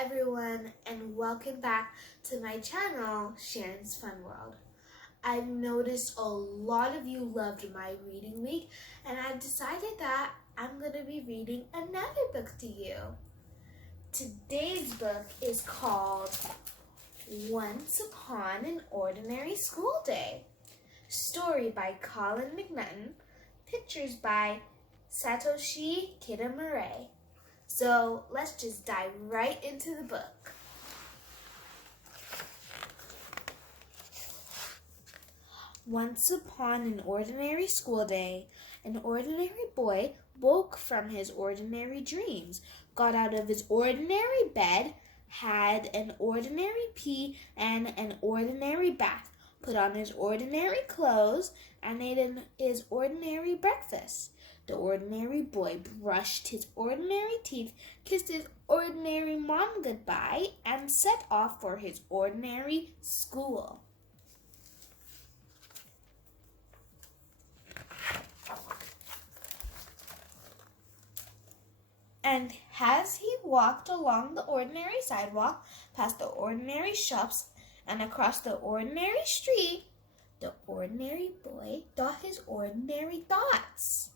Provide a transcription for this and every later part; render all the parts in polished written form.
everyone, and welcome back to my channel, Sharon's Fun World. I've noticed a lot of you loved my reading week, and I've decided that I'm going to be reading another book to you. Today's book is called Once Upon an Ordinary School Day. Story by Colin McNaughton, pictures by Satoshi Kitamura. So let's just dive right into the book. Once upon an ordinary school day, an ordinary boy woke from his ordinary dreams, got out of his ordinary bed, had an ordinary pee and an ordinary bath, put on his ordinary clothes, and ate his ordinary breakfast. The ordinary boy brushed his ordinary teeth, kissed his ordinary mom goodbye, and set off for his ordinary school. And as he walked along the ordinary sidewalk, past the ordinary shops, and across the ordinary street, the ordinary boy thought his ordinary thoughts.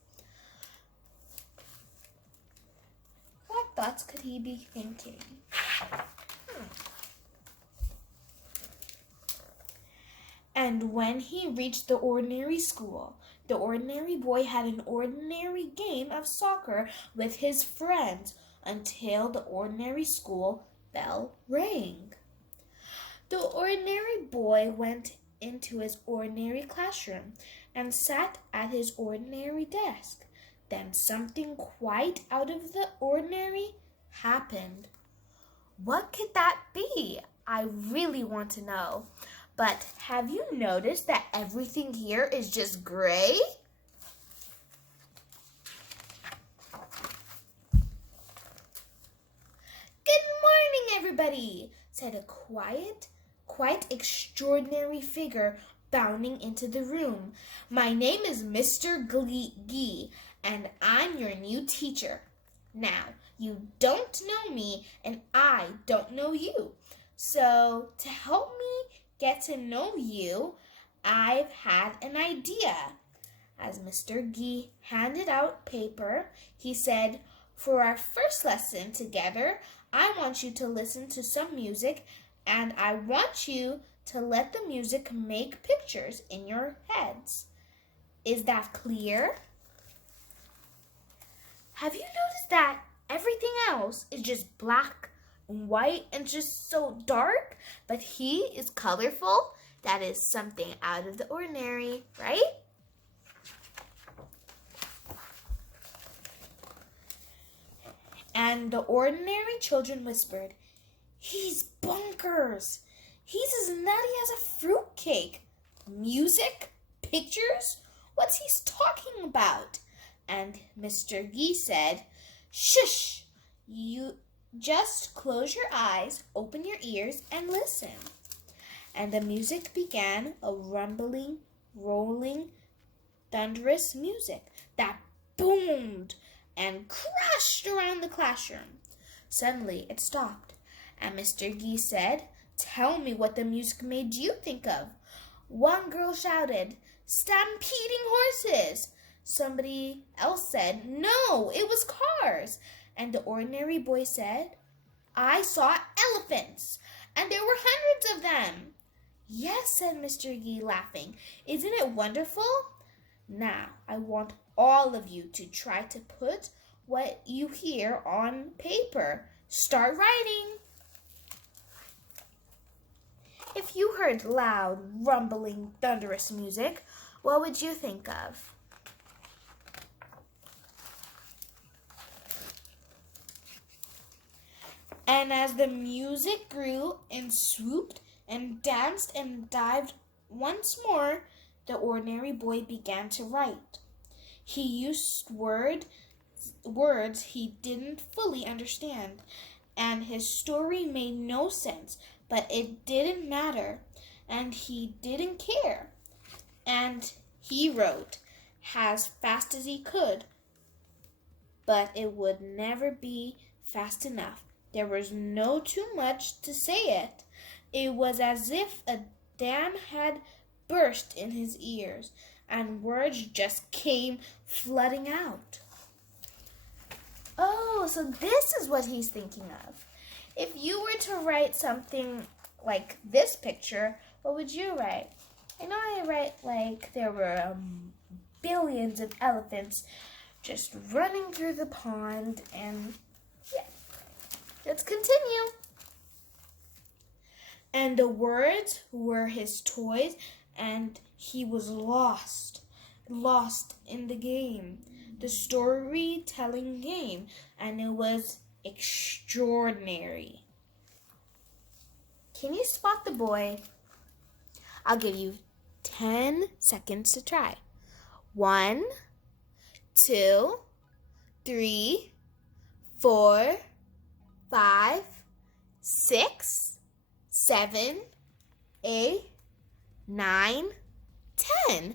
What thoughts could he be thinking? And when he reached the ordinary school, the ordinary boy had an ordinary game of soccer with his friends until the ordinary school bell rang. The ordinary boy went into his ordinary classroom and sat at his ordinary desk. Then something quite out of the ordinary happened. What could that be? I really want to know. But have you noticed that everything here is just gray? Good morning, everybody, said a quite extraordinary figure bounding into the room. My name is Mr. Gee, and I'm your new teacher. Now, you don't know me, and I don't know you. So, to help me get to know you, I've had an idea. As Mr. Gee handed out paper, he said, for our first lesson together, I want you to listen to some music, and I want you to let the music make pictures in your heads. Is that clear? Have you noticed that everything else is just black and white and just so dark? But he is colorful. That is something out of the ordinary, right? And the ordinary children whispered, he's bonkers. He's as nutty as a fruitcake. Music? Pictures? What's he talking about? And Mr. Gee said, shush, you just close your eyes, open your ears, and listen. And the music began, a rumbling, rolling, thunderous music that boomed and crashed around the classroom. Suddenly it stopped, and Mr. Gee said, tell me what the music made you think of. One girl shouted, stampeding horses. Somebody else said, no, it was cars. And the ordinary boy said, I saw elephants, and there were hundreds of them. Yes, said Mr. Gee, laughing. Isn't it wonderful? Now, I want all of you to try to put what you hear on paper. Start writing. If you heard loud, rumbling, thunderous music, what would you think of? And as the music grew and swooped and danced and dived once more, the ordinary boy began to write. He used words he didn't fully understand, and his story made no sense, but it didn't matter, and he didn't care. And he wrote as fast as he could, but it would never be fast enough There was no too much to say it. It was as if a dam had burst in his ears, and words just came flooding out. Oh, so this is what he's thinking of. If you were to write something like this picture, what would you write? I know I write like there were billions of elephants just running through the pond, and yeah. Let's continue. And the words were his toys, and he was lost in the game, the storytelling game, and it was extraordinary. Can you spot the boy? I'll give you 10 seconds to try. 1, 2, 3, 4, 5, 6, 7, 8, 9, 10.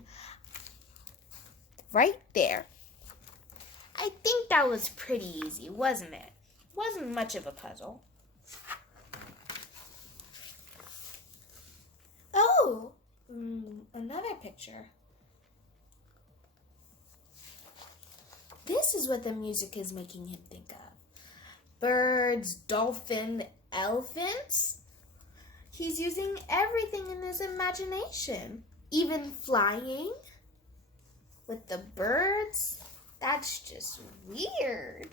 Right there. I think that was pretty easy, wasn't it? Wasn't much of a puzzle. Oh, another picture. This is what the music is making him think of. Birds, dolphins, elephants. He's using everything in his imagination, even flying with the birds. That's just weird.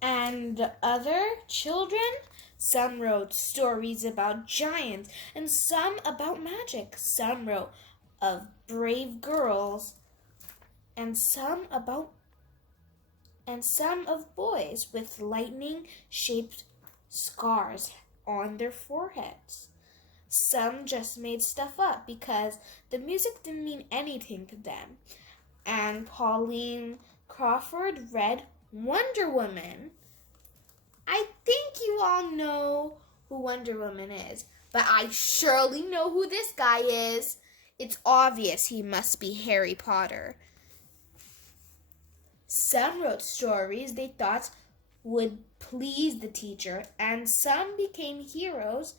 And other children, some wrote stories about giants and some about magic. Some wrote of brave girls and some of boys with lightning-shaped scars on their foreheads. Some just made stuff up because the music didn't mean anything to them. And Pauline Crawford read Wonder Woman. I think you all know who Wonder Woman is, but I surely know who this guy is. It's obvious he must be Harry Potter. Some wrote stories they thought would please the teacher, and some became heroes,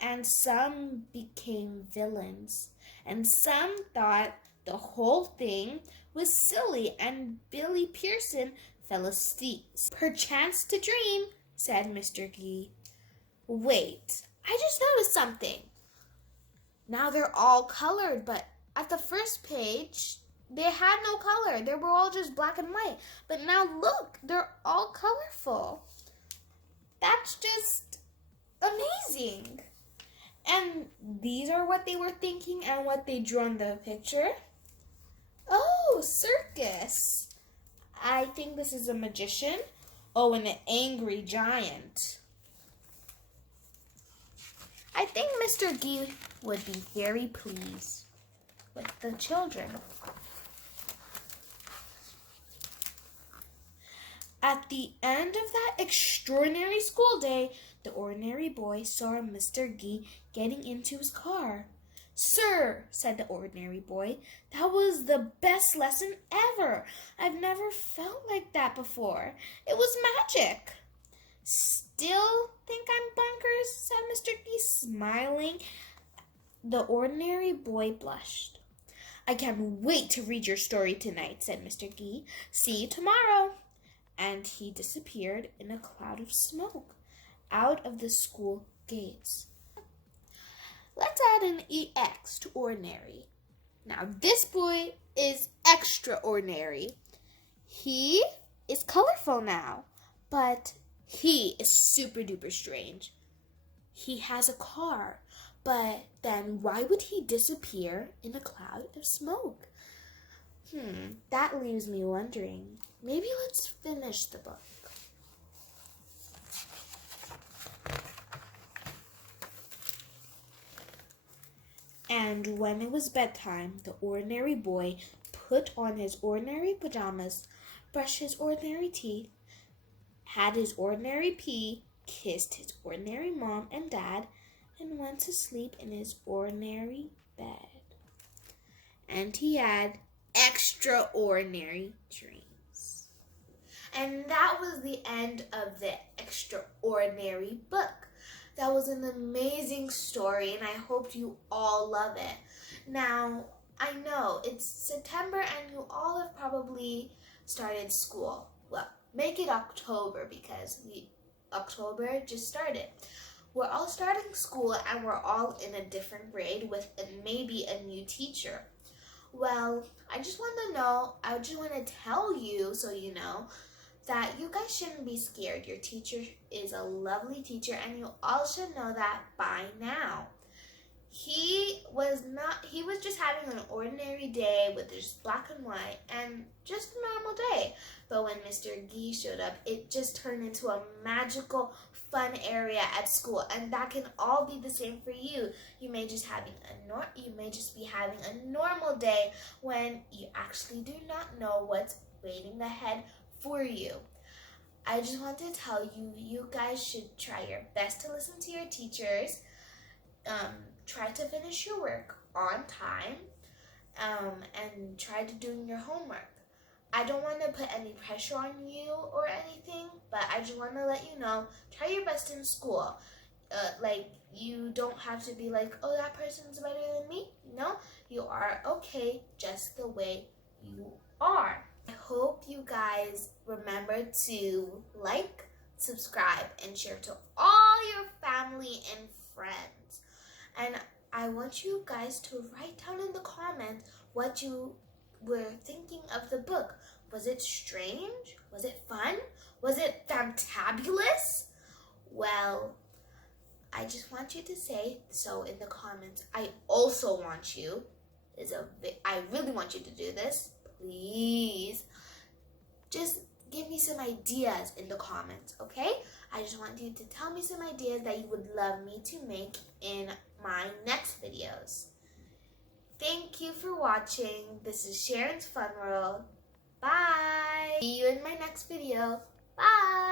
and some became villains, and some thought the whole thing was silly, and Billy Pearson fell asleep. Perchance to dream, said Mr. Gee. Wait, I just noticed something. Now they're all colored, but at the first page, they had no color. They were all just black and white. But now look, they're all colorful. That's just amazing. And these are what they were thinking and what they drew in the picture. Oh, circus. I think this is a magician. Oh, and an angry giant. I think Mr. Gee would be very pleased with the children. At the end of that extraordinary school day, the ordinary boy saw Mr. Gee getting into his car. Sir, said the ordinary boy, that was the best lesson ever. I've never felt like that before. It was magic. Still think I'm bonkers, said Mr. Gee, smiling. The ordinary boy blushed. I can't wait to read your story tonight, said Mr. Gee. See you tomorrow. And he disappeared in a cloud of smoke out of the school gates. Let's add an EX to ordinary. Now this boy is extraordinary. He is colorful now, but he is super duper strange. He has a car, but then why would he disappear in a cloud of smoke? That leaves me wondering. Maybe let's finish the book. And when it was bedtime, the ordinary boy put on his ordinary pajamas, brushed his ordinary teeth, had his ordinary pee, kissed his ordinary mom and dad, and went to sleep in his ordinary bed. And he had extraordinary dreams. And that was the end of the extraordinary book. That was an amazing story, and I hope you all love it. Now, I know it's September and you all have probably started school. Well, make it October because October just started. We're all starting school and we're all in a different grade with maybe a new teacher. Well, I just want to tell you so you know that you guys shouldn't be scared. Your teacher is a lovely teacher and you all should know that by now. He was just having an ordinary day with just black and white and just a normal day. But when Mr. Gee showed up, it just turned into a magical, fun area at school. And that can all be the same for you. You may just be having a normal day when you actually do not know what's waiting ahead for you. I just want to tell you, you guys should try your best to listen to your teachers. Try to finish your work on time, and try to do your homework. I don't want to put any pressure on you or anything, but I just want to let you know, try your best in school. You don't have to be like, oh, that person's better than me. No, you are okay just the way you are. I hope you guys remember to like, subscribe, and share to all your family and friends. And I want you guys to write down in the comments what you were thinking of the book. Was it strange? Was it fun? Was it fantabulous? Well, I just want you to say so in the comments. I also want you, I really want you to do this. Please, just give me some ideas in the comments, okay? I just want you to tell me some ideas that you would love me to make in my next videos. Thank you for watching. This is Sharon's Fun World. Bye! See you in my next video. Bye!